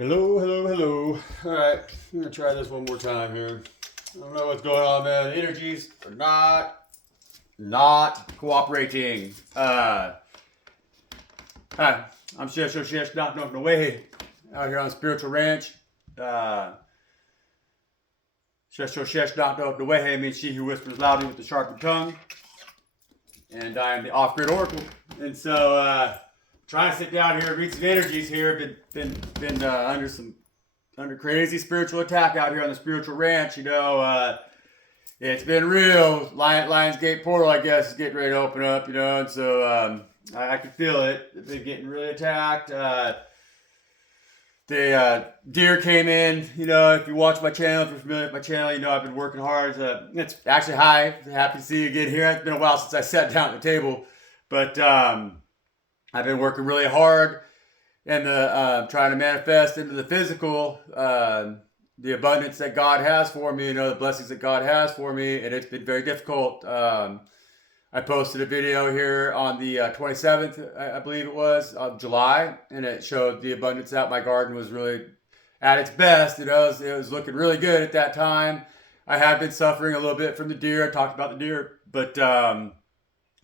Hello, hello, hello. All right, I'm gonna try this one more time here. I don't know what's going on, man. The energies are not cooperating. Hi, I'm Shesh not knocking away out here on Spiritual Ranch. Shesh not knocking away means she who whispers loudly with the sharpened tongue. And I am the off-grid oracle. And so, trying to sit down here and read some energies here. Been under crazy spiritual attack out here on the Spiritual Ranch. It's been real. Lionsgate portal, I guess, is getting ready to open up. And so I can feel it. They've been getting really attacked. The deer came in. If you watch my channel, if you're familiar with my channel, I've been working hard. It's actually hi. Happy to see you again here. It's been a while since I sat down at the table, but I've been working really hard and trying to manifest into the physical the abundance that God has for me. The blessings that God has for me, and it's been very difficult. I posted a video here on the 27th, I believe it was, of July, and it showed the abundance that my garden was really at its best. It was looking really good at that time. I have been suffering a little bit from the deer. I talked about the deer, but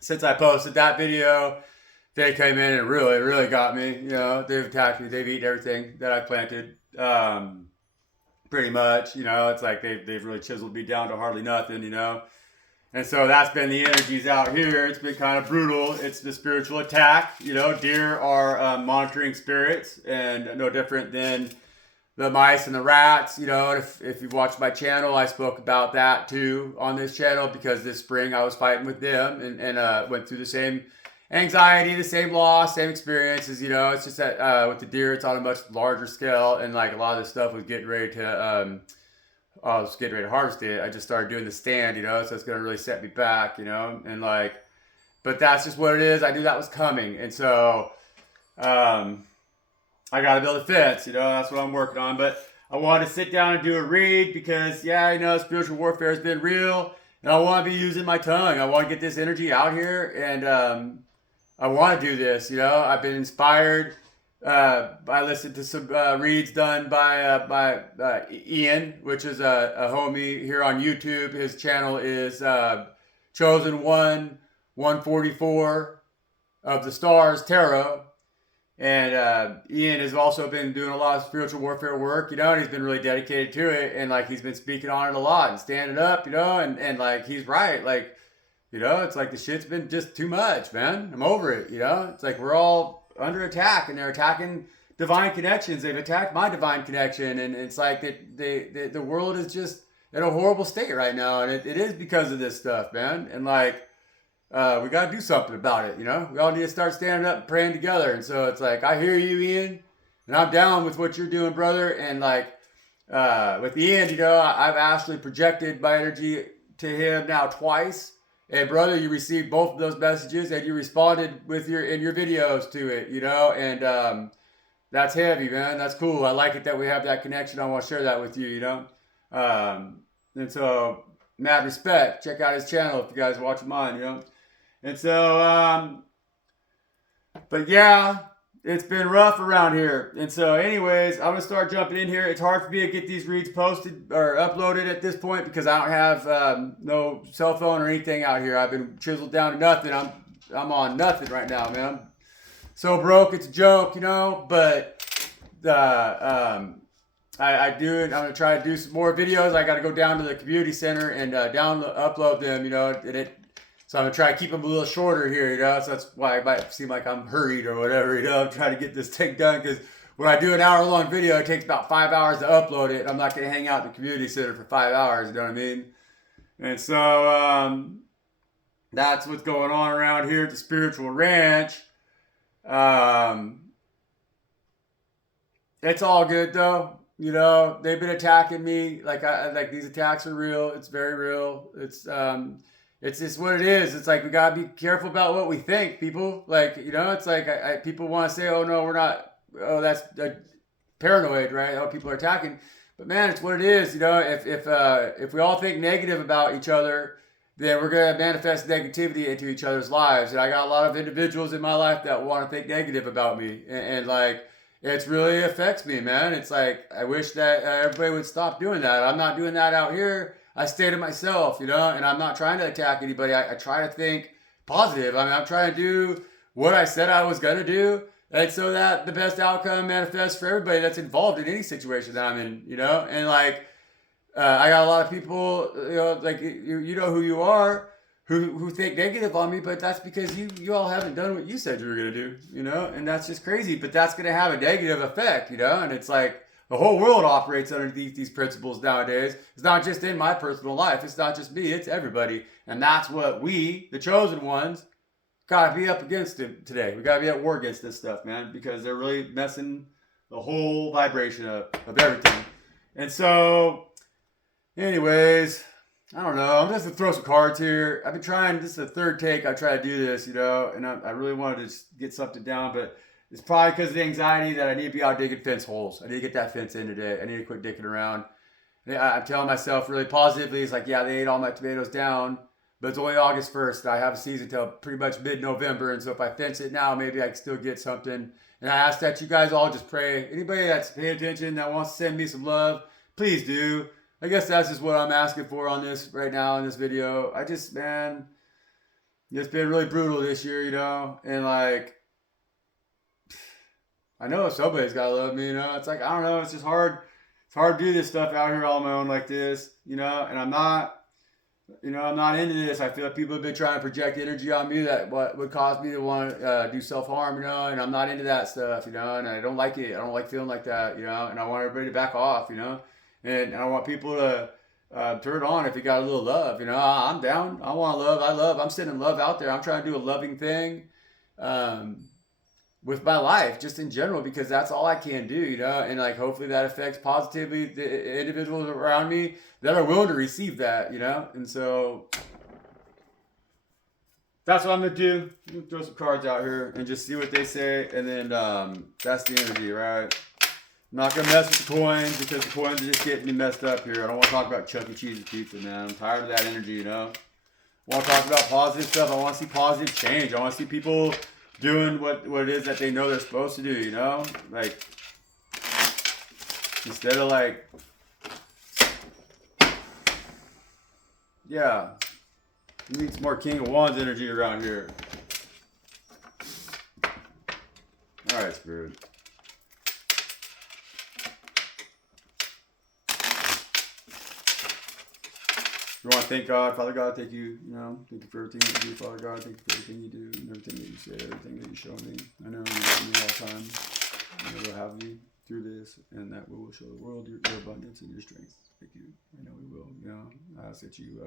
since I posted that video, they came in and really, really got me. They've attacked me. They've eaten everything that I planted, pretty much. It's like they've really chiseled me down to hardly nothing. And so that's been the energies out here. It's been kind of brutal. It's the spiritual attack. Deer are monitoring spirits, and no different than the mice and the rats. If you've watched my channel, I spoke about that too on this channel, because this spring I was fighting with them and went through the same anxiety, the same loss, same experiences. It's just that with the deer, it's on a much larger scale, and like a lot of this stuff was getting ready to. I was getting ready to harvest it. I just started doing the stand, so it's going to really set me back, and but that's just what it is. I knew that was coming. And so, I got to build a fence, that's what I'm working on. But I wanted to sit down and do a read because, spiritual warfare has been real, and I want to be using my tongue. I want to get this energy out here, and I want to do this, I've been inspired. I listened to some reads done by Ian, which is a homie here on YouTube. His channel is Chosen One 144 of the Stars Tarot. And Ian has also been doing a lot of spiritual warfare work, and he's been really dedicated to it. And he's been speaking on it a lot and standing up, and he's right. It's like the shit's been just too much, man. I'm over it, It's like we're all under attack, and they're attacking divine connections. They've attacked my divine connection, and it's like the world is just in a horrible state right now, and it is because of this stuff, man. And we got to do something about it, We all need to start standing up and praying together. And so it's like, I hear you, Ian, and I'm down with what you're doing, brother. And with Ian, I've actually projected my energy to him now twice. And brother, you received both of those messages, and you responded in your videos to it, and that's heavy, man. That's cool. I like it that we have that connection. I want to share that with you, and so mad respect. Check out his channel if you guys watch mine, and so but yeah, it's been rough around here. And so anyways, I'm gonna start jumping in here. It's hard for me to get these reads posted or uploaded at this point because I don't have no cell phone or anything out here. I've been chiseled down to nothing. I'm on nothing right now, man. I'm so broke, it's a joke, but I do it. I'm gonna try to do some more videos. I got to go down to the community center and upload them, so I'm going to try to keep them a little shorter here, so that's why it might seem like I'm hurried or whatever, I'm trying to get this thing done, because when I do an hour-long video, it takes about 5 hours to upload it. I'm not going to hang out in the community center for 5 hours, you know what I mean? And so, that's what's going on around here at the Spiritual Ranch. It's all good, though. They've been attacking me. These attacks are real. It's very real. It's just what it is. It's like we gotta be careful about what we think, people. It's like people want to say, "Oh no, we're not." Oh, that's paranoid, right? Oh, people are attacking. But man, it's what it is. If we all think negative about each other, then we're gonna manifest negativity into each other's lives. And I got a lot of individuals in my life that want to think negative about me, and it's really affects me, man. It's like I wish that everybody would stop doing that. I'm not doing that out here. I stay to myself, you know, and I'm not trying to attack anybody. I try to think positive. I mean, I'm trying to do what I said I was gonna do, and so that the best outcome manifests for everybody that's involved in any situation that I'm in, you know. And like, I got a lot of people, you know, like you know who you are, who think negative on me, but that's because you all haven't done what you said you were gonna do, you know, and that's just crazy. But that's gonna have a negative effect, you know, and it's like the whole world operates underneath these principles nowadays. It's not just in my personal life. It's not just me. It's everybody, and that's what we, the chosen ones, gotta be up against it today. We gotta be at war against this stuff, man, because they're really messing the whole vibration of everything. And so, anyways, I don't know. I'm just gonna throw some cards here. I've been trying. This is the third take I try to do this, you know, and I really wanted to just get something down, but it's probably because of the anxiety that I need to be out digging fence holes. I need to get that fence in today. I need to quit dicking around. I'm telling myself really positively. It's like, yeah, they ate all my tomatoes down, but it's only August 1st. I have a season till pretty much mid-November, and so if I fence it now, maybe I can still get something. And I ask that you guys all just pray. Anybody that's paying attention that wants to send me some love, please do. I guess that's just what I'm asking for on this right now in this video. I just, man, it's been really brutal this year, you know, and like, I know somebody's gotta love me, you know. It's like, I don't know, it's just hard. It's hard to do this stuff out here all on my own like this, you know, and I'm not, you know, I'm not into this. I feel like people have been trying to project energy on me that what would cause me to want to do self-harm, you know, and I'm not into that stuff, you know, and I don't like it. I don't like feeling like that, you know, and I want everybody to back off, you know, and I want people to turn it on if you got a little love, you know. I'm down. I want love. I love. I'm sending love out there. I'm trying to do a loving thing. With my life, just in general, because that's all I can do, you know, and like hopefully that affects positively the individuals around me that are willing to receive that, you know, and so that's what I'm gonna do. I'm gonna throw some cards out here and just see what they say, and then that's the energy, right? I'm not gonna mess with the coins because the coins are just getting me messed up here. I don't want to talk about Chuck E. Cheese pizza, man. I'm tired of that energy, you know. I want to talk about positive stuff. I want to see positive change. I want to see people doing what it is that they know they're supposed to do, you know? Like, instead of like, yeah, we need some more King of Wands energy around here. All right, Spirit. You want to thank God, Father God, thank you, you know, thank you for everything that you do, Father God, thank you for everything you do, and everything that you say, everything that you show me. I know you love me all the time, and we'll have you through this, and that we will show the world your abundance and your strength. Thank you. I know we will, you know. I ask that you,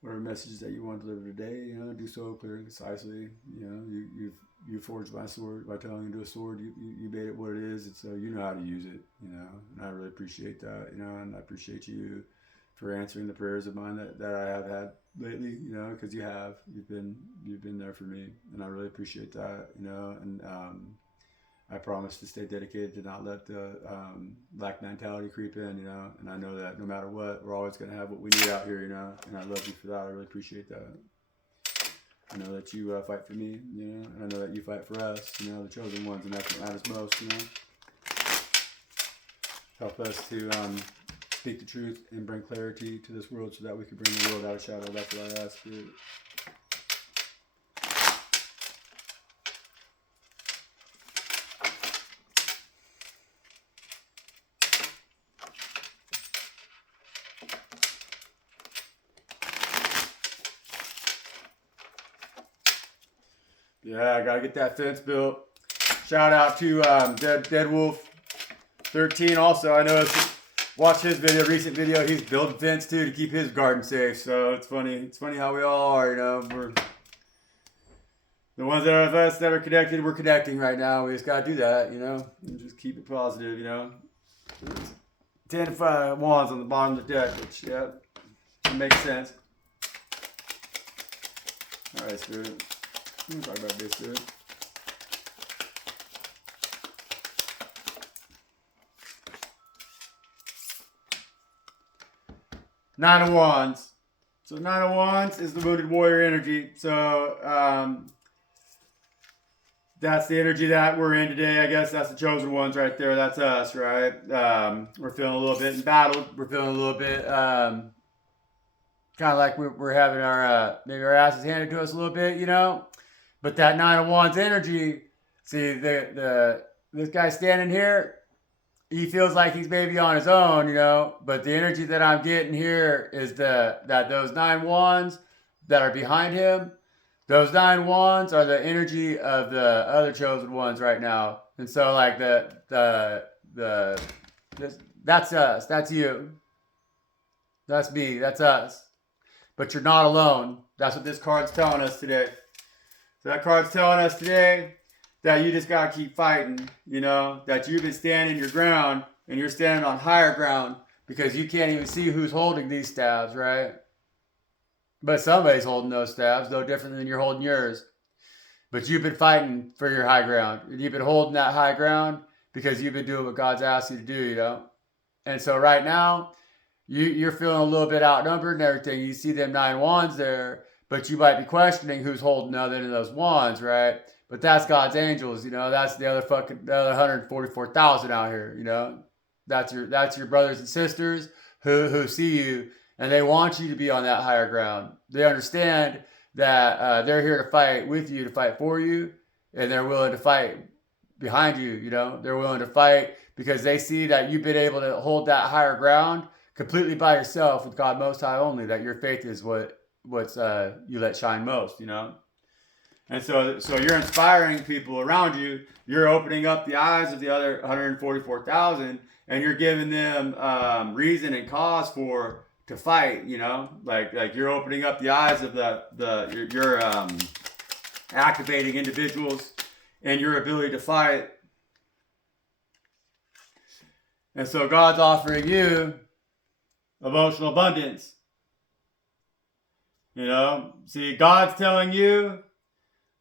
whatever messages that you want to deliver today, you know, do so clear and concisely. You know, you forged my sword by telling into a sword. You made it what it is, and so you know how to use it, you know, and I really appreciate that, you know, and I appreciate you for answering the prayers of mine that I have had lately, you know, because you've been there for me, and I really appreciate that, you know, and I promise to stay dedicated to not let the lack mentality creep in, you know, and I know that no matter what, we're always going to have what we need out here, you know, and I love you for that. I really appreciate that. I know that you fight for me, you know, and I know that you fight for us, you know, the chosen ones, and that's what matters most, you know. Help us to speak the truth and bring clarity to this world so that we can bring the world out of shadow. That's what I ask you. Yeah, I gotta get that fence built. Shout out to Dead Wolf 13 also. I know watch his recent video. He's building fence too to keep his garden safe. So it's funny. It's funny how we all are, you know. We're the ones that are of us that are connected. We're connecting right now. We just gotta do that, you know, and just keep it positive, you know. 10 to 5 wands on the bottom of the deck, which yeah, makes sense. All right, Spirit. I'm gonna talk about this, Spirit. Nine of Wands. So Nine of Wands is the wounded warrior energy. So that's the energy that we're in today. I guess that's the chosen ones right there. That's us, right? We're feeling a little bit embattled. We're feeling a little bit kind of like we're having our maybe our asses handed to us a little bit, But that Nine of Wands energy, see the this guy standing here, he feels like he's maybe on his own, But the energy that I'm getting here is that those 9 wands that are behind him, those 9 wands are the energy of the other chosen ones right now. And so like that's us, that's you, that's me, that's us. But you're not alone. That's what this card's telling us today. So that card's telling us today that you just gotta keep fighting, that you've been standing your ground and you're standing on higher ground because you can't even see who's holding these staves, right? But somebody's holding those staves, no different than you're holding yours. But you've been fighting for your high ground. And you've been holding that high ground because you've been doing what God's asked you to do, And so right now, you're feeling a little bit outnumbered and everything. You see them 9 wands there, but you might be questioning who's holding other than those wands, right? But that's God's angels, That's the other 144,000 out here, That's your brothers and sisters who see you, and they want you to be on that higher ground. They understand that they're here to fight with you, to fight for you, and they're willing to fight behind you, They're willing to fight because they see that you've been able to hold that higher ground completely by yourself with God Most High only, that your faith is what's you let shine most, And so you're inspiring people around you. You're opening up the eyes of the other 144,000, and you're giving them reason and cause to fight. Like you're opening up the eyes of you're activating individuals and your ability to fight. And so God's offering you emotional abundance. See, God's telling you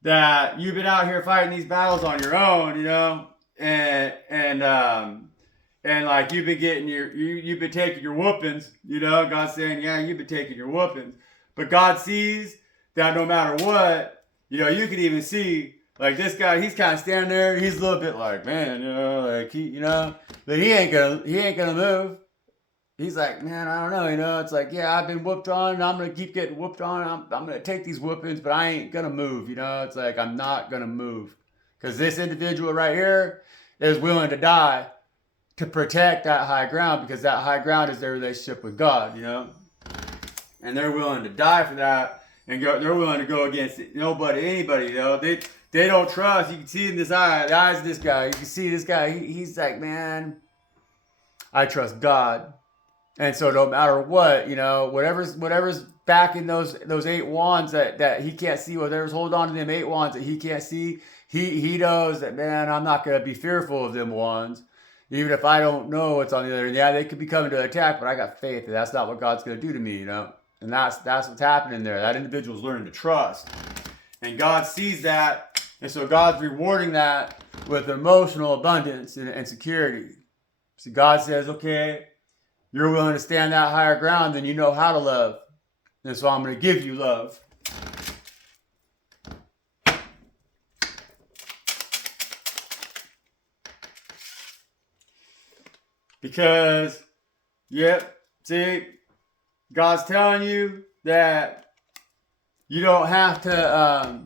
that you've been out here fighting these battles on your own, and like you've been getting you've been taking your whoopings, God's saying, yeah, you've been taking your whoopings, but God sees that no matter what, you can even see like this guy, he's kind of standing there, he's a little bit like, man, like but he ain't gonna move. He's like, man, I don't know, it's like, yeah, I've been whooped on, and I'm going to keep getting whooped on, I'm going to take these whoopings, but I ain't going to move, it's like, I'm not going to move, because this individual right here is willing to die to protect that high ground, because that high ground is their relationship with God, and they're willing to die for that, and they're willing to go against anybody, they don't trust. You can see in the eyes of this guy, you can see this guy, he's like, man, I trust God. And so no matter what, whatever's backing those 8 wands that he can't see, whatever's holding on to them 8 wands that he can't see, he knows that, man, I'm not going to be fearful of them wands. Even if I don't know what's on the other end. Yeah, they could be coming to attack, but I got faith that that's not what God's going to do to me, And that's what's happening there. That individual's learning to trust. And God sees that, and so God's rewarding that with emotional abundance and security. So God says, okay, you're willing to stand that higher ground, then you know how to love. And so I'm going to give you love. Because, see, God's telling you that you don't have to,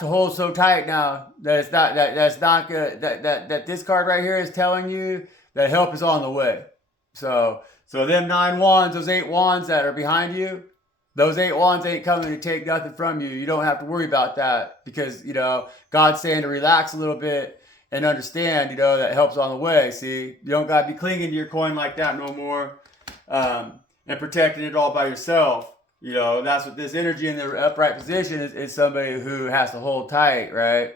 hold so tight now. That this card right here is telling you that help is on the way. So them 9 wands, those 8 wands that are behind you, those 8 wands ain't coming to take nothing from you. You don't have to worry about that because, God's saying to relax a little bit and understand, that help's on the way. See, you don't got to be clinging to your coin like that no more and protecting it all by yourself. That's what this energy in the upright position is somebody who has to hold tight, right?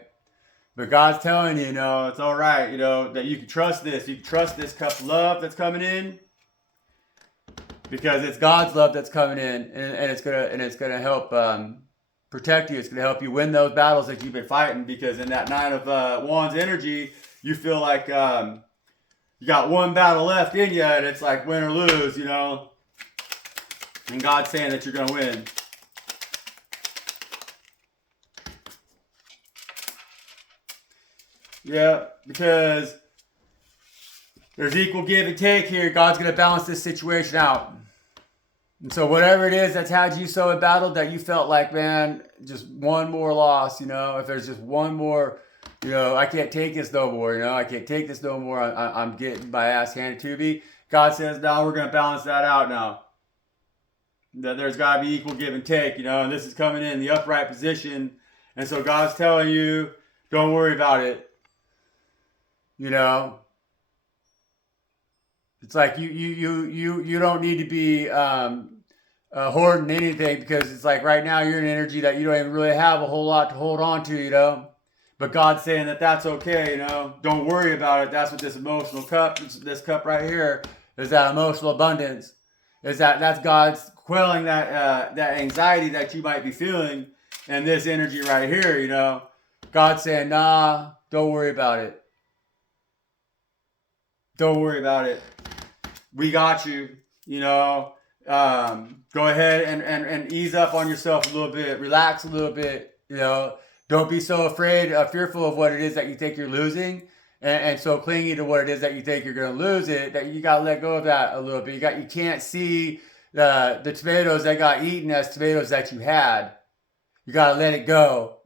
But God's telling you, it's all right, that you can trust this. You can trust this cup of love that's coming in because it's God's love that's coming in, and it's gonna help protect you. It's gonna help you win those battles that you've been fighting. Because in that 9 of Wands energy, you feel like you got one battle left in you, and it's like win or lose, And God's saying that you're gonna win. Yeah, because there's equal give and take here. God's going to balance this situation out. And so whatever it is that's had you so embattled that you felt like, man, just one more loss, if there's just one more, I can't take this no more, I can't take this no more. I'm getting my ass handed to me. God says, now we're going to balance that out now. That there's got to be equal give and take, and this is coming in the upright position. And so God's telling you, don't worry about it. It's like you don't need to be hoarding anything, because it's like right now you're in energy that you don't even really have a whole lot to hold on to, But God's saying that that's okay, Don't worry about it. That's what this emotional cup, this cup right here, is that emotional abundance. That's God's quelling that anxiety that you might be feeling, and this energy right here, God's saying, nah, don't worry about it. Don't worry about it. We got you, Go ahead and ease up on yourself a little bit. Relax a little bit, Don't be so afraid, fearful of what it is that you think you're losing, and so clingy to what it is that you think you're going to lose it, that you got to let go of that a little bit. You can't see the tomatoes that got eaten as tomatoes that you had. You got to let it go,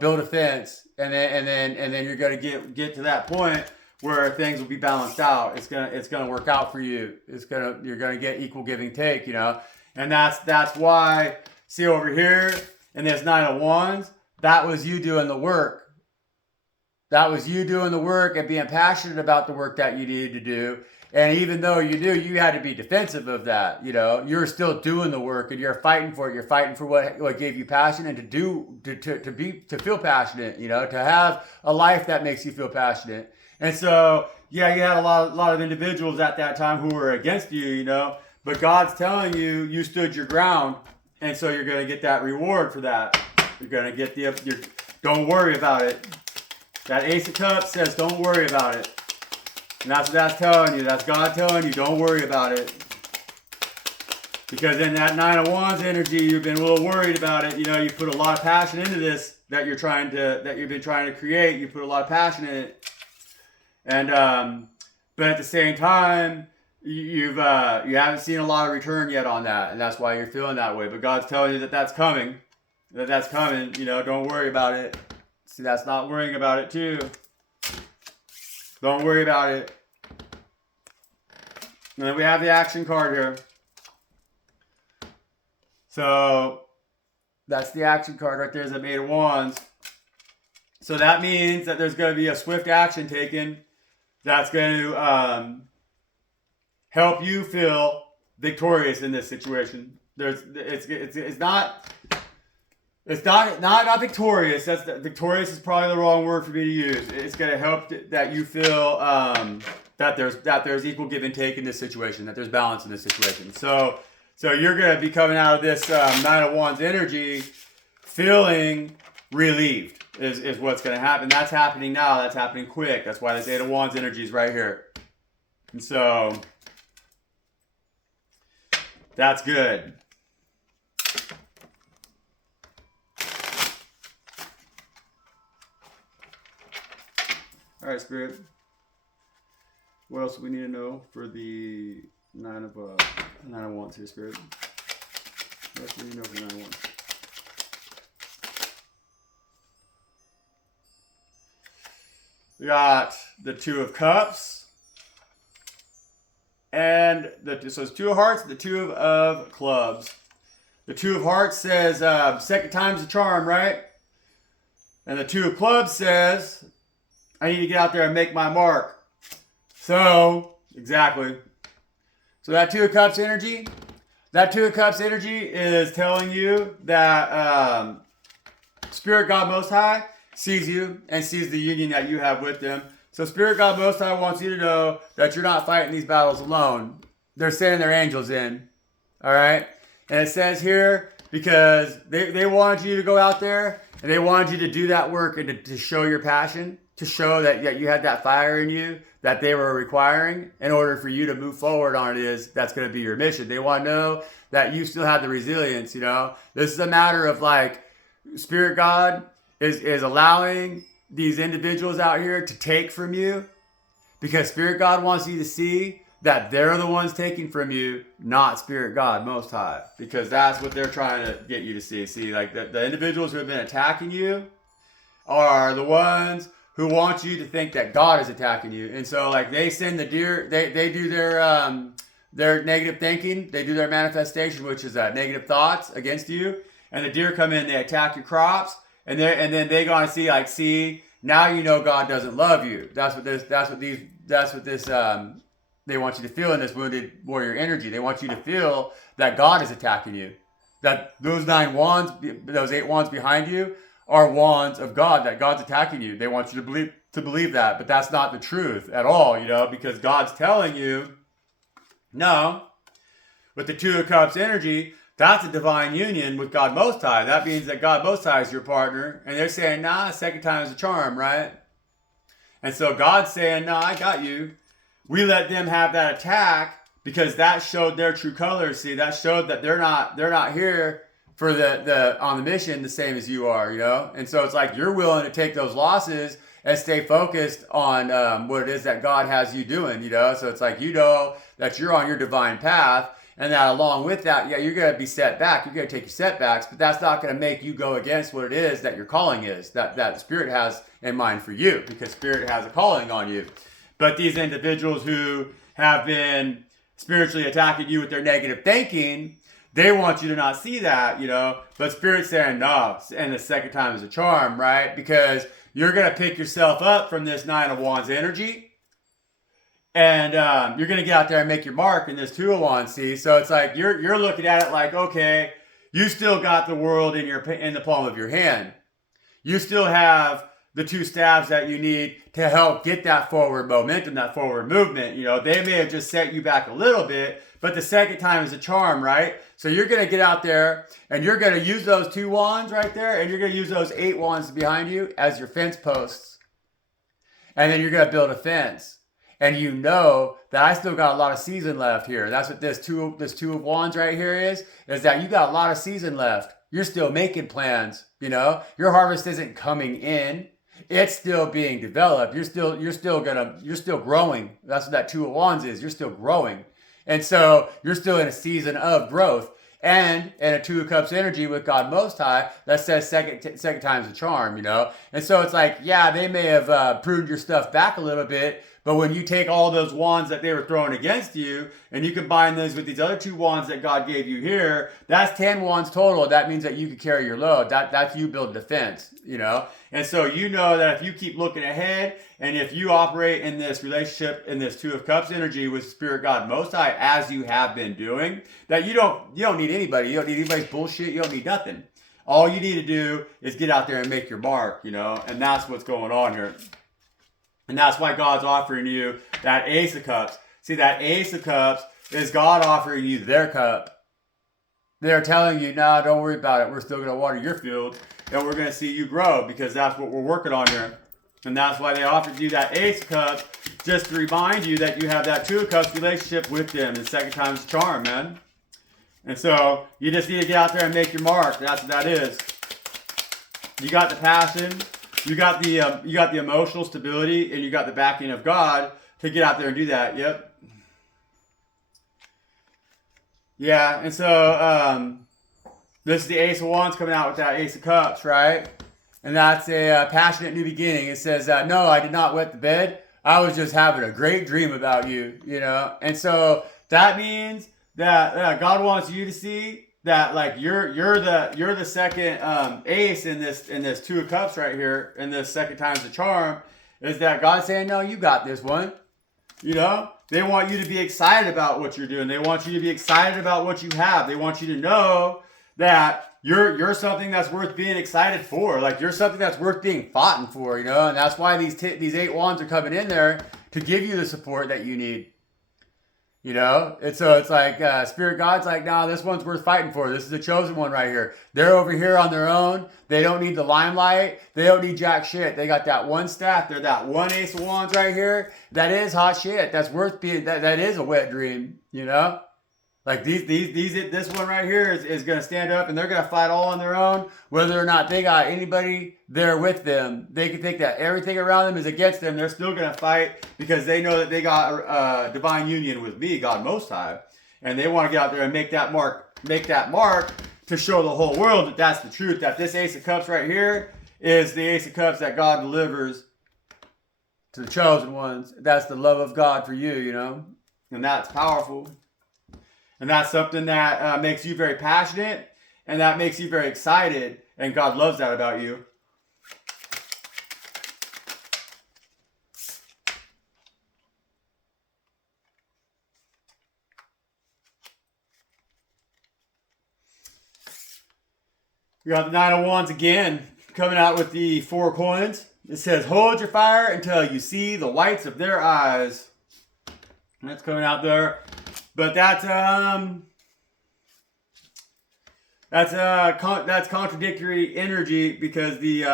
build a fence, and then you're going to get to that point where things will be balanced out. It's gonna work out for you. You're gonna get equal giving take, and that's why, see over here in this 9 of Wands, that was you doing the work. That was you doing the work and being passionate about the work that you needed to do. And even though you had to be defensive of that. You're still doing the work and you're fighting for it. You're fighting for what gave you passion, and to feel passionate. To have a life that makes you feel passionate. And so, yeah, you had a lot of individuals at that time who were against you, But God's telling you, you stood your ground, and so you're going to get that reward for that. You're going to get don't worry about it. That Ace of Cups says, don't worry about it. And that's what that's telling you. That's God telling you, don't worry about it. Because in that 9 of Wands energy, you've been a little worried about it. You put a lot of passion into this that you've been trying to create. You put a lot of passion in it. And but at the same time, you haven't seen a lot of return yet on that, and that's why you're feeling that way. But God's telling you that that's coming. Don't worry about it. See, that's not worrying about it too. Don't worry about it. And then we have the action card here. So that's the action card right there, is the 8 of Wands. So that means that there's going to be a swift action taken that's going to help you feel victorious in this situation. It's not victorious. Victorious is probably the wrong word for me to use. It's going to help that you feel that there's equal give and take in this situation, that there's balance in this situation. So you're going to be coming out of this 9 of Wands energy feeling relieved. Is what's going to happen. That's happening now. That's happening quick. That's why this 8 of Wands energy is right here. And so that's good. All right, Spirit. What else do we need to know for the 9 of Wands here, Spirit? What else do we need to know for 9 of Wands? We got the 2 of Cups, and so it's 2 of Hearts, the 2 of Clubs. The 2 of Hearts says second time's a charm, right? And the 2 of Clubs says I need to get out there and make my mark. So exactly. So that 2 of Cups energy is telling you that Spirit God Most High sees you and sees the union that you have with them. So Spirit God Most High wants you to know that you're not fighting these battles alone. They're sending their angels in. All right? And it says here, because they wanted you to go out there and they wanted you to do that work and to show your passion, to show that you had that fire in you that they were requiring in order for you to move forward on that's going to be your mission. They want to know that you still have the resilience, This is a matter of like Spirit God is allowing these individuals out here to take from you, because Spirit God wants you to see that they're the ones taking from you, not Spirit God Most High, because that's what they're trying to get you to see. See, like the individuals who have been attacking you are the ones who want you to think that God is attacking you. And so like they send the deer, they do their negative thinking, they do their manifestation, which is negative thoughts against you. And the deer come in, they attack your crops, and then they gonna see, now you know God doesn't love you. That's what this they want you to feel in this wounded warrior energy. They want you to feel that God is attacking you. That those 9 wands, those 8 wands behind you are wands of God, that God's attacking you. They want you to believe that, but that's not the truth at all, because God's telling you, no, with the 2 of Cups energy, that's a divine union with God Most High. That means that God Most High is your partner, and they're saying, nah, second time is a charm, right? And so God's saying, no, I got you. We let them have that attack because that showed their true colors. See, that showed that they're not here for the on the mission the same as you are, And so it's like you're willing to take those losses and stay focused on what it is that God has you doing, So it's like that you're on your divine path, and that along with that, yeah, you're going to be set back. You're going to take your setbacks, but that's not going to make you go against what it is that your calling is, that Spirit has in mind for you, because Spirit has a calling on you. But these individuals who have been spiritually attacking you with their negative thinking, they want you to not see that, But Spirit's saying, no, and the second time is a charm, right? Because you're going to pick yourself up from this 9 of Wands energy, and you're going to get out there and make your mark in this 2 of Wands, see? So it's like you're looking at it like, okay, you still got the world in the palm of your hand. You still have the 2 staves that you need to help get that forward momentum, that forward movement. They may have just set you back a little bit, but the second time is a charm, right? So you're going to get out there and you're going to use those 2 wands right there, and you're going to use those 8 wands behind you as your fence posts. And then you're going to build a fence. And that I still got a lot of season left here. That's what this two of wands right here is that you got a lot of season left. You're still making plans, Your harvest isn't coming in. It's still being developed. You're still growing. That's what that 2 of wands is. You're still growing. And so you're still in a season of growth. And in a 2 of Cups energy with God Most High, that says second time's a charm, And so it's like, yeah, they may have pruned your stuff back a little bit, but when you take all those wands that they were throwing against you, and you combine those with these other 2 wands that God gave you here, that's 10 wands total. That means that you could carry your load. That's you build defense, And so that if you keep looking ahead, and if you operate in this relationship, in this 2 of Cups energy with Spirit God Most High, as you have been doing, that you don't need anybody. You don't need anybody's bullshit. You don't need nothing. All you need to do is get out there and make your mark, And that's what's going on here. And that's why God's offering you that Ace of Cups. See, that Ace of Cups is God offering you their cup. They're telling you, nah, don't worry about it. We're still going to water your field, and we're going to see you grow, because that's what we're working on here. And that's why they offered you that Ace of Cups, just to remind you that you have that 2 of Cups relationship with them. The second time's a charm, man. And so you just need to get out there and make your mark. That's what that is. You got the passion. You got the emotional stability, and you got the backing of God to get out there and do that. Yep. Yeah, and so this is the Ace of Wands coming out with that Ace of Cups, right? And that's a passionate new beginning. It says, no, I did not wet the bed. I was just having a great dream about you, And so that means that God wants you to see that, like, you're the second ace in this 2 of Cups right here, in this second time's the charm, is that God's saying, no, you got this one. They want you to be excited about what you're doing. They want you to be excited about what you have. They want you to know that you're something that's worth being excited for. Like, you're something that's worth being fought for, And that's why these 8 wands are coming in there to give you the support that you need. And so it's like Spirit God's like, nah, this one's worth fighting for. This is the chosen one right here. They're over here on their own. They don't need the limelight. They don't need jack shit. They got that one staff. They're that one Ace of Wands right here. That is hot shit. That's worth being, that is a wet dream, Like this one right here is going to stand up and they're going to fight all on their own, whether or not they got anybody there with them. They can think that everything around them is against them. They're still going to fight because they know that they got divine union with me, God Most High, and they want to get out there and make that mark to show the whole world that that's the truth. That this Ace of Cups right here is the Ace of Cups that God delivers to the chosen ones. That's the love of God for you, you know, and that's powerful. And that's something that makes you very passionate and that makes you very excited. And God loves that about you. We got the Nine of Wands again, coming out with the 4 coins. It says, hold your fire until you see the whites of their eyes. And that's coming out there. But that's contradictory energy because the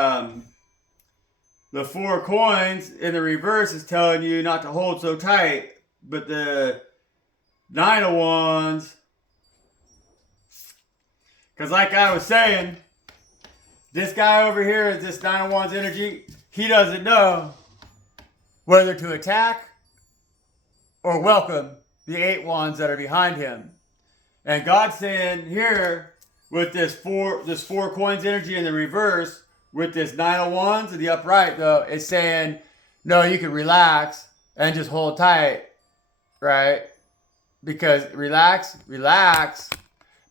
4 coins in the reverse is telling you not to hold so tight, but the 9 of Wands, because like I was saying, this guy over here is this 9 of Wands energy. He doesn't know whether to attack or welcome the 8 wands that are behind him. And God's saying here with this 4 coins energy in the reverse, with this 9 of Wands in the upright though, it's saying, no, you can relax and just hold tight, right? Because relax,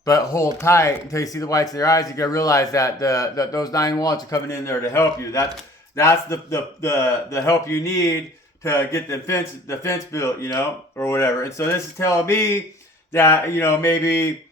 but hold tight until you see the whites of their eyes. You're gonna realize that those 9 wands are coming in there to help you. That's the help you need to get the fence built, you know, or whatever. And so this is telling me that, you know, maybe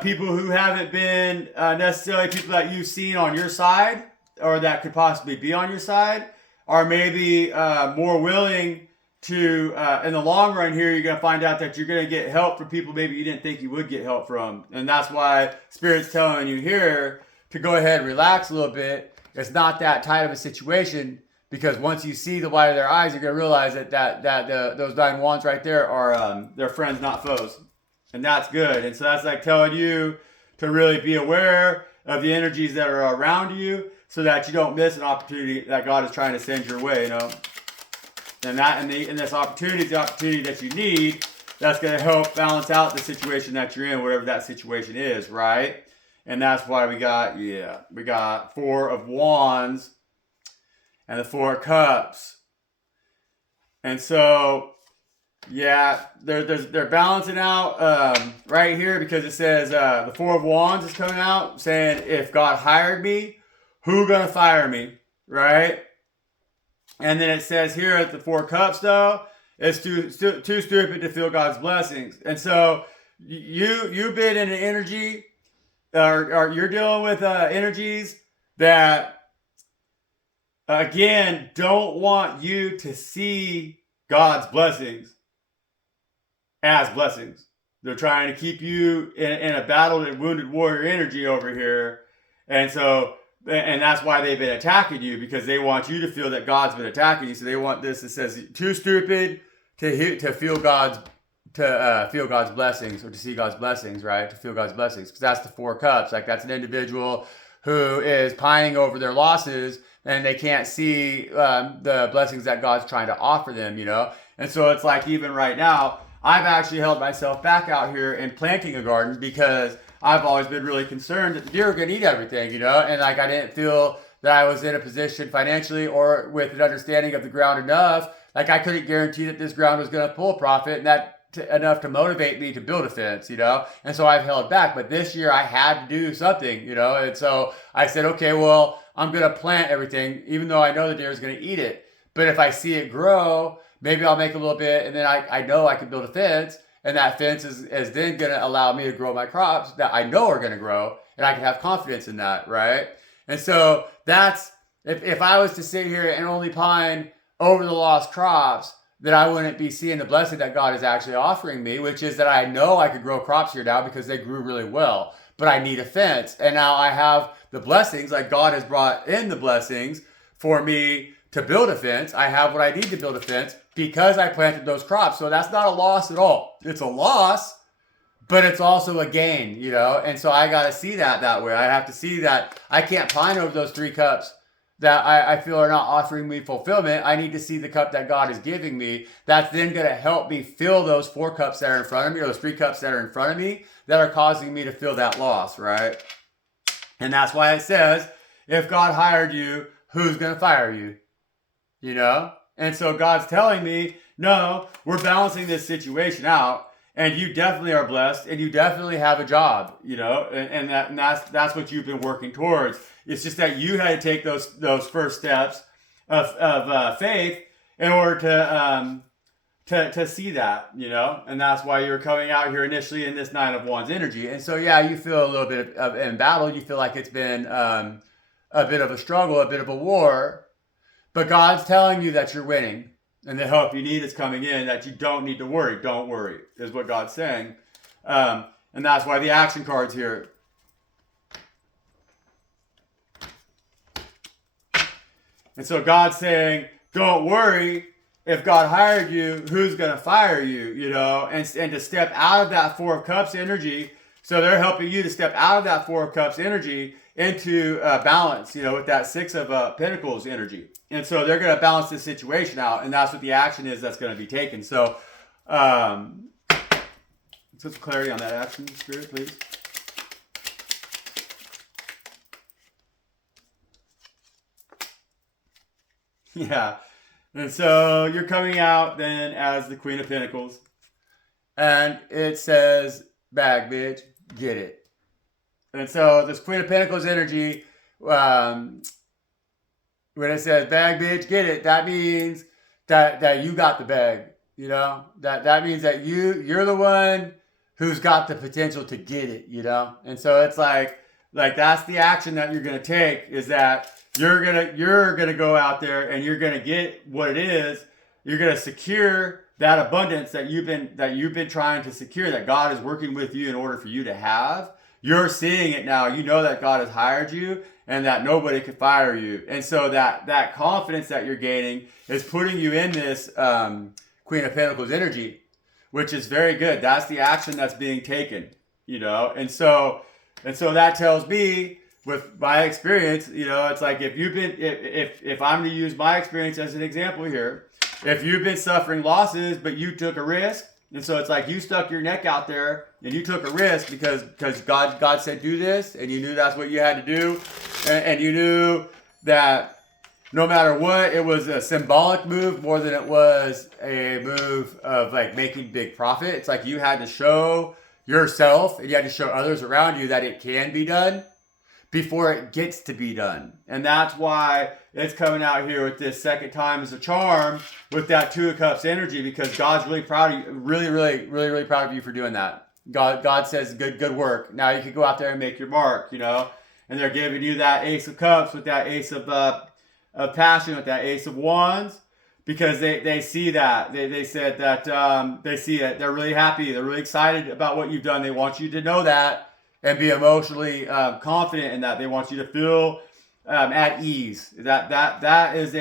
people who haven't been necessarily people that you've seen on your side or that could possibly be on your side are maybe more willing to, in the long run here, you're going to find out that you're going to get help from people maybe you didn't think you would get help from. And that's why Spirit's telling you here to go ahead and relax a little bit. It's not that tight of a situation. Because once you see the white of their eyes, you're going to realize that those 9 wands right there are their friends, not foes. And that's good. And so that's like telling you to really be aware of the energies that are around you so that you don't miss an opportunity that God is trying to send your way, you know. And this opportunity is the opportunity that you need that's going to help balance out the situation that you're in, whatever that situation is, right? And that's why we got 4 of Wands and the 4 of Cups. And so, yeah, they're balancing out right here because it says the 4 of Wands is coming out saying, if God hired me, who gonna fire me, right? And then it says here at the 4 of Cups, though, it's too stupid to feel God's blessings. And so you've been in an energy, or you're dealing with energies that, again, don't want you to see God's blessings as blessings. They're trying to keep you in a battled and wounded warrior energy over here. And so, and that's why they've been attacking you, because they want you to feel that God's been attacking you. So they want this that says too stupid to feel God's blessings, or to see God's blessings, right? To feel God's blessings, because that's the 4 of Cups. Like, that's an individual who is pining over their losses and they can't see the blessings that God's trying to offer them, you know? And so it's like, even right now, I've actually held myself back out here in planting a garden because I've always been really concerned that the deer are going to eat everything, you know? And like, I didn't feel that I was in a position financially or with an understanding of the ground enough. Like, I couldn't guarantee that this ground was going to pull a profit, and that enough to motivate me to build a fence, you know? And so I've held back, but this year I had to do something, you know? And so I said, okay, well, I'm going to plant everything, even though I know the deer is going to eat it. But if I see it grow, maybe I'll make a little bit, and then I know I can build a fence, and that fence is then going to allow me to grow my crops that I know are going to grow, and I can have confidence in that, right? And so that's, if I was to sit here and only pine over the lost crops, then I wouldn't be seeing the blessing that God is actually offering me, which is that I know I could grow crops here now because they grew really well. But I need a fence. And now I have the blessings, like God has brought in the blessings for me to build a fence. I have what I need to build a fence because I planted those crops. So that's not a loss at all. It's a loss, but it's also a gain, you know? And so I got to see that way. I have to see that I can't pine over those 3 cups that I feel are not offering me fulfillment. I need to see the cup that God is giving me. That's then going to help me fill those 4 cups that are in front of me, or those 3 cups that are in front of me that are causing me to feel that loss, right? And that's why it says, if God hired you, who's going to fire you? You know? And so God's telling me, no, we're balancing this situation out, and you definitely are blessed, and you definitely have a job, you know, and that's what you've been working towards. It's just that you had to take those first steps of faith in order to see that, you know, and that's why you're coming out here initially in this 9 of Wands energy. And so, yeah, you feel a little bit of in battle. You feel like it's been a bit of a struggle, a bit of a war, but God's telling you that you're winning. And the help you need is coming in, that you don't need to worry. Don't worry, is what God's saying. And that's why the action card's here. And so God's saying, don't worry. If God hired you, who's going to fire you? You know, and to step out of that 4 of Cups energy. So they're helping you to step out of that 4 of Cups energy into balance, you know, with that 6 of Pentacles energy. And so they're going to balance this situation out, and that's what the action is that's going to be taken. So, some clarity on that action, Spirit, please. Yeah. And so you're coming out then as the Queen of Pentacles. And it says, bag, bitch, get it. And so this Queen of Pentacles energy, when it says bag, bitch, get it, that means that you got the bag, you know? That means that you're the one who's got the potential to get it, you know? And so it's like that's the action that you're gonna take, is that you're gonna go out there and you're gonna get what it is. You're gonna secure that abundance that you've been trying to secure, that God is working with you in order for you to have. You're seeing it now. You know that God has hired you and that nobody can fire you. And so that confidence that you're gaining is putting you in this Queen of Pentacles energy, which is very good. That's the action that's being taken, you know? And so that tells me, with my experience, you know, it's like if I'm to use my experience as an example here, if you've been suffering losses, but you took a risk, and so it's like you stuck your neck out there and you took a risk because God said do this, and you knew that's what you had to do, and you knew that no matter what, it was a symbolic move more than it was a move of like making big profit. It's like you had to show yourself and you had to show others around you that it can be done before it gets to be done. And that's why it's coming out here with this second time as a charm with that 2 of Cups energy, because God's really proud of you, really proud of you for doing that. God says, good work. Now you can go out there and make your mark, you know. And they're giving you that Ace of Cups with that Ace of Passion, with that Ace of Wands, because they see that. They said that they see it. They're really happy. They're really excited about what you've done. They want you to know that and be emotionally confident in that. They want you to feel at ease. That is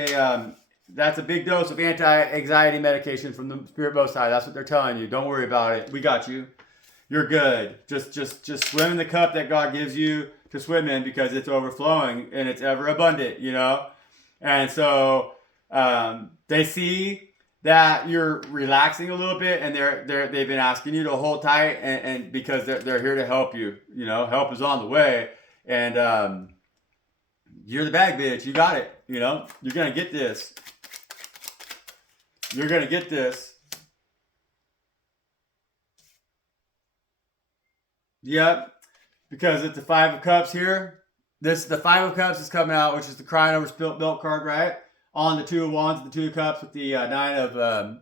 that's a big dose of anti-anxiety medication from the Spirit Most High. That's what they're telling you. Don't worry about it. We got you. You're good. Just swim in the cup that God gives you to swim in, because it's overflowing and it's ever abundant, you know? And so they see that you're relaxing a little bit, and they've been asking you to hold tight, and because they're here to help you. You know, help is on the way, and you're the bag, bitch. You got it. You know, you're gonna get this. You're gonna get this. Yep, because it's the 5 of Cups here. The 5 of Cups is coming out, which is the crying over spilt milk card, right? On the 2 of Wands, the 2 of Cups with the 9 of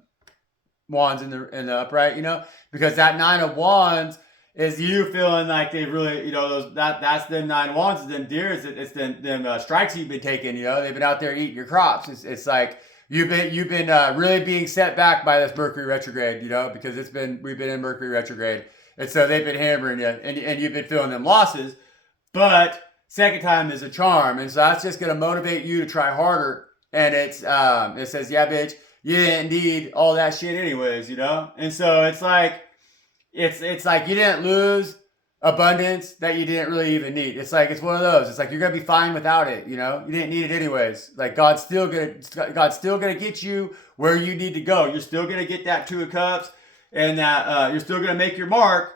Wands in the upright, you know, because that 9 of Wands is you feeling like they really, you know, that's them 9 of Wands, and then deers, it's them strikes you've been taking, you know, they've been out there eating your crops. It's like you've been really being set back by this Mercury retrograde, you know, because we've been in Mercury retrograde, and so they've been hammering you, and you've been feeling them losses, but second time is a charm, and so that's just going to motivate you to try harder. And it says, yeah, bitch, you didn't need all that shit anyways, you know? And so it's like, it's like you didn't lose abundance that you didn't really even need. It's like it's one of those. It's like you're gonna be fine without it. You know, you didn't need it anyways. Like God's still gonna get you where you need to go. You're still gonna get that 2 of Cups, and that you're still gonna make your mark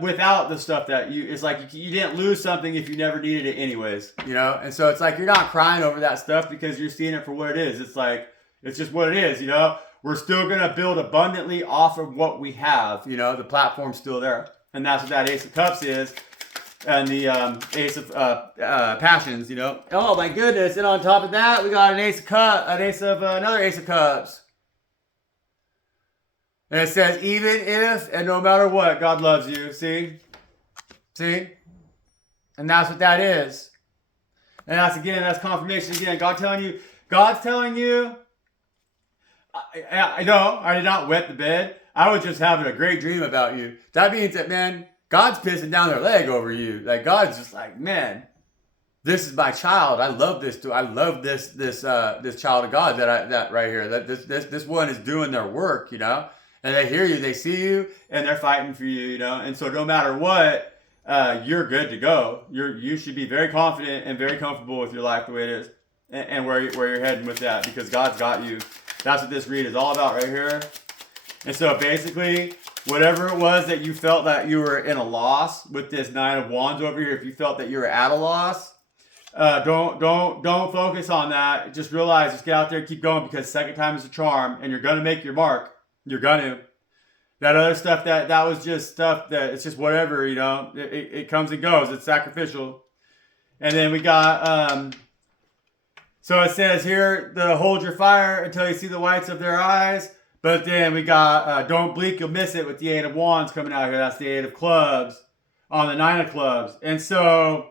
without the stuff that you. It's like you didn't lose something if you never needed it anyways. You know, and so it's like you're not crying over that stuff because you're seeing it for what it is. It's like it's just what it is. You know, we're still gonna build abundantly off of what we have. You know, the platform's still there. And that's what that Ace of Cups is. And the Ace of Passions, you know. Oh my goodness. And on top of that, we got another Ace of Cups. And it says, even if and no matter what, God loves you. See? See? And that's what that is. And that's confirmation again. God's telling you, I know, I did not wet the bed. I was just having a great dream about you. That means that, man, God's pissing down their leg over you. Like, God's just like, man, this is my child. I love this too. I love this child of God that right here. That this one is doing their work, you know. And they hear you, they see you, and they're fighting for you, you know. And so no matter what, you're good to go. You should be very confident and very comfortable with your life the way it is, and where you're heading with that, because God's got you. That's what this read is all about right here. And so basically, whatever it was that you felt that you were in a loss with this 9 of Wands over here, if you felt that you were at a loss, don't focus on that. Just realize, just get out there and keep going, because second time is a charm, and you're gonna make your mark. You're gonna. That other stuff that was just stuff that it's just whatever, you know. It comes and goes. It's sacrificial. And then we got so it says here to hold your fire until you see the whites of their eyes. But then we got don't blink, you'll miss it with the 8 of Wands coming out here. That's the 8 of Clubs on the 9 of Clubs. And so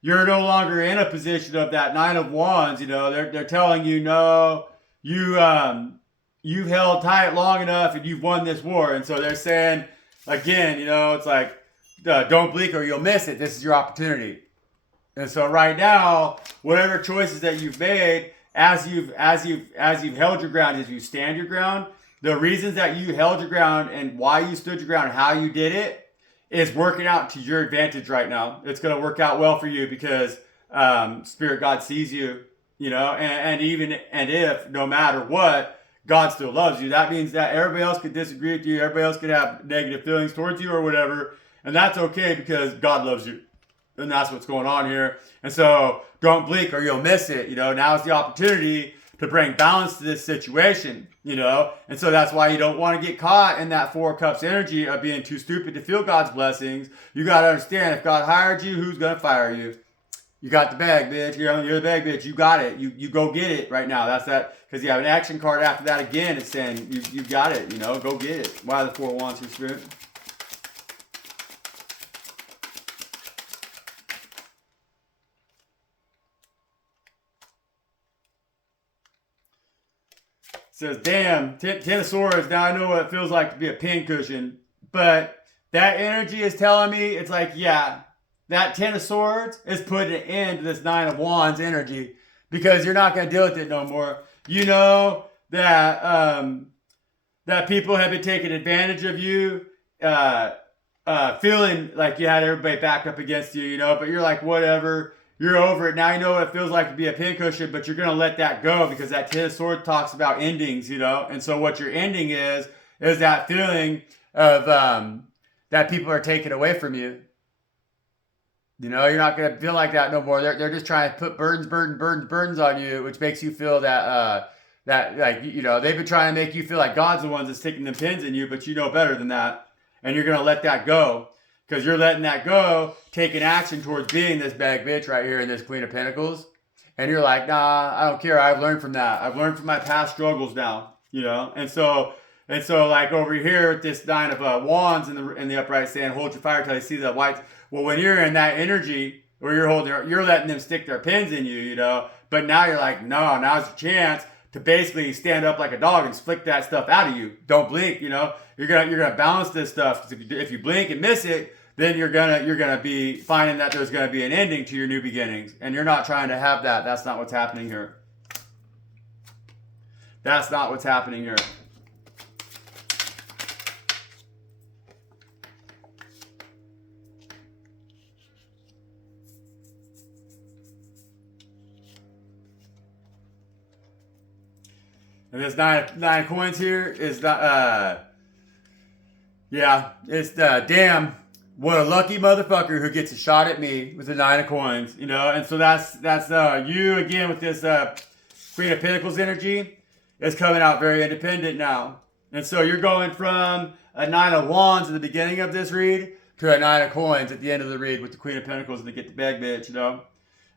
you're no longer in a position of that 9 of Wands. You know, they're telling you, no, you've held tight long enough and you've won this war. And so they're saying, again, you know, it's like, don't blink or you'll miss it. This is your opportunity. And so right now, whatever choices that you've made, as you've held your ground, as you stand your ground, the reasons that you held your ground and why you stood your ground, how you did it, is working out to your advantage right now. It's going to work out well for you because Spirit God sees you, you know, and if no matter what, God still loves you. That means that everybody else could disagree with you, everybody else could have negative feelings towards you or whatever, and that's okay because God loves you. And that's what's going on here. And so don't blink or you'll miss it. You know, now's the opportunity to bring balance to this situation, you know. And so that's why you don't want to get caught in that 4 of Cups energy of being too stupid to feel God's blessings. You got to understand, if God hired you, who's going to fire you? You got the bag, bitch. You're the bag, bitch. You got it. You go get it right now. That's that. Because you have an action card after that again. It's saying you got it, you know. Go get it. Why the 4 of Wands here, Spirit? Says, damn, 10 of Swords, now I know what it feels like to be a pincushion. But that energy is telling me, it's like, yeah, that 10 of Swords is putting an end to this 9 of Wands energy. Because you're not going to deal with it no more. You know that that people have been taking advantage of you, feeling like you had everybody backed up against you, you know, but you're like, whatever. You're over it. Now you know what it feels like to be a pincushion, but you're going to let that go because that 10 of Swords talks about endings, you know? And so what your ending is that feeling of that people are taking away from you. You know, you're not going to feel like that no more. They're just trying to put burdens on you, which makes you feel that, that like, you know, they've been trying to make you feel like God's the ones that's sticking the pins in you, but you know better than that. And you're going to let that go. Because you're letting that go, taking action towards being this bad bitch right here in this Queen of Pentacles. And you're like, nah, I don't care. I've learned from that. I've learned from my past struggles now, you know. And so like over here with this 9 of Wands in the upright stand, hold your fire till you see the whites. Well, when you're in that energy where you're letting them stick their pins in you, you know. But now you're like, no, now's your chance to basically stand up like a dog and flick that stuff out of you. Don't blink, you know. You're gonna balance this stuff. If you blink and miss it, then you're gonna be finding that there's gonna be an ending to your new beginnings, and you're not trying to have that. That's not what's happening here. That's not what's happening here. And this nine of coins here is the it's the damn, what a lucky motherfucker who gets a shot at me with the 9 of coins, you know. And so that's you again with this Queen of Pentacles energy is coming out very independent now. And so you're going from a 9 of Wands at the beginning of this read to a 9 of coins at the end of the read with the Queen of Pentacles and the get the bag bitch, you know.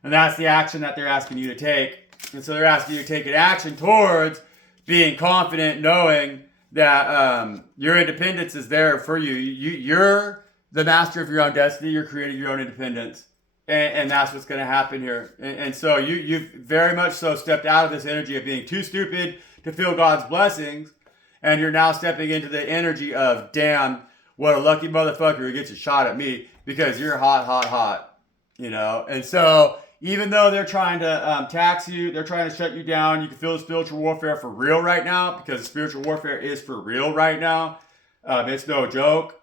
And that's the action that they're asking you to take. And so they're asking you to take an action towards being confident, knowing that your independence is there for you. You're the master of your own destiny. You're creating your own independence. And that's what's going to happen here. And so you've very much so stepped out of this energy of being too stupid to feel God's blessings. And you're now stepping into the energy of, damn, what a lucky motherfucker who gets a shot at me because you're hot, hot, hot. You know? And so even though they're trying to tax you, they're trying to shut you down, you can feel the spiritual warfare for real right now, because spiritual warfare is for real right now. It's no joke.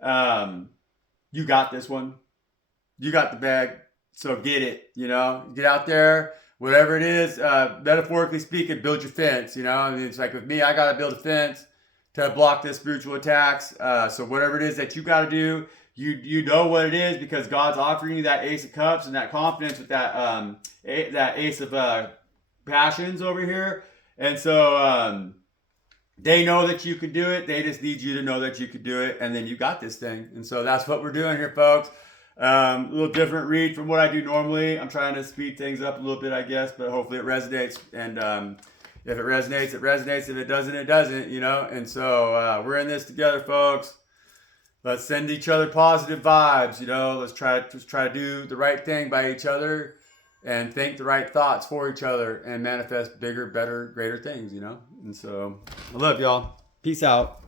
You got this one. You got the bag. So get it, you know. Get out there, whatever it is, metaphorically speaking, build your fence, you know. I mean, it's like with me, I got to build a fence to block this spiritual attacks. So whatever it is that you got to do, you know what it is, because God's offering you that Ace of Cups and that confidence with that that Ace of Passions over here. And so they know that you can do it. They just need you to know that you can do it. And then you got this thing. And so that's what we're doing here, folks. A little different read from what I do normally. I'm trying to speed things up a little bit, I guess, but hopefully it resonates. And if it resonates, it resonates. If it doesn't, it doesn't, you know. And so we're in this together, folks. Let's send each other positive vibes, you know. Let's try to do the right thing by each other and think the right thoughts for each other and manifest bigger, better, greater things, you know. And so I love y'all. Peace out.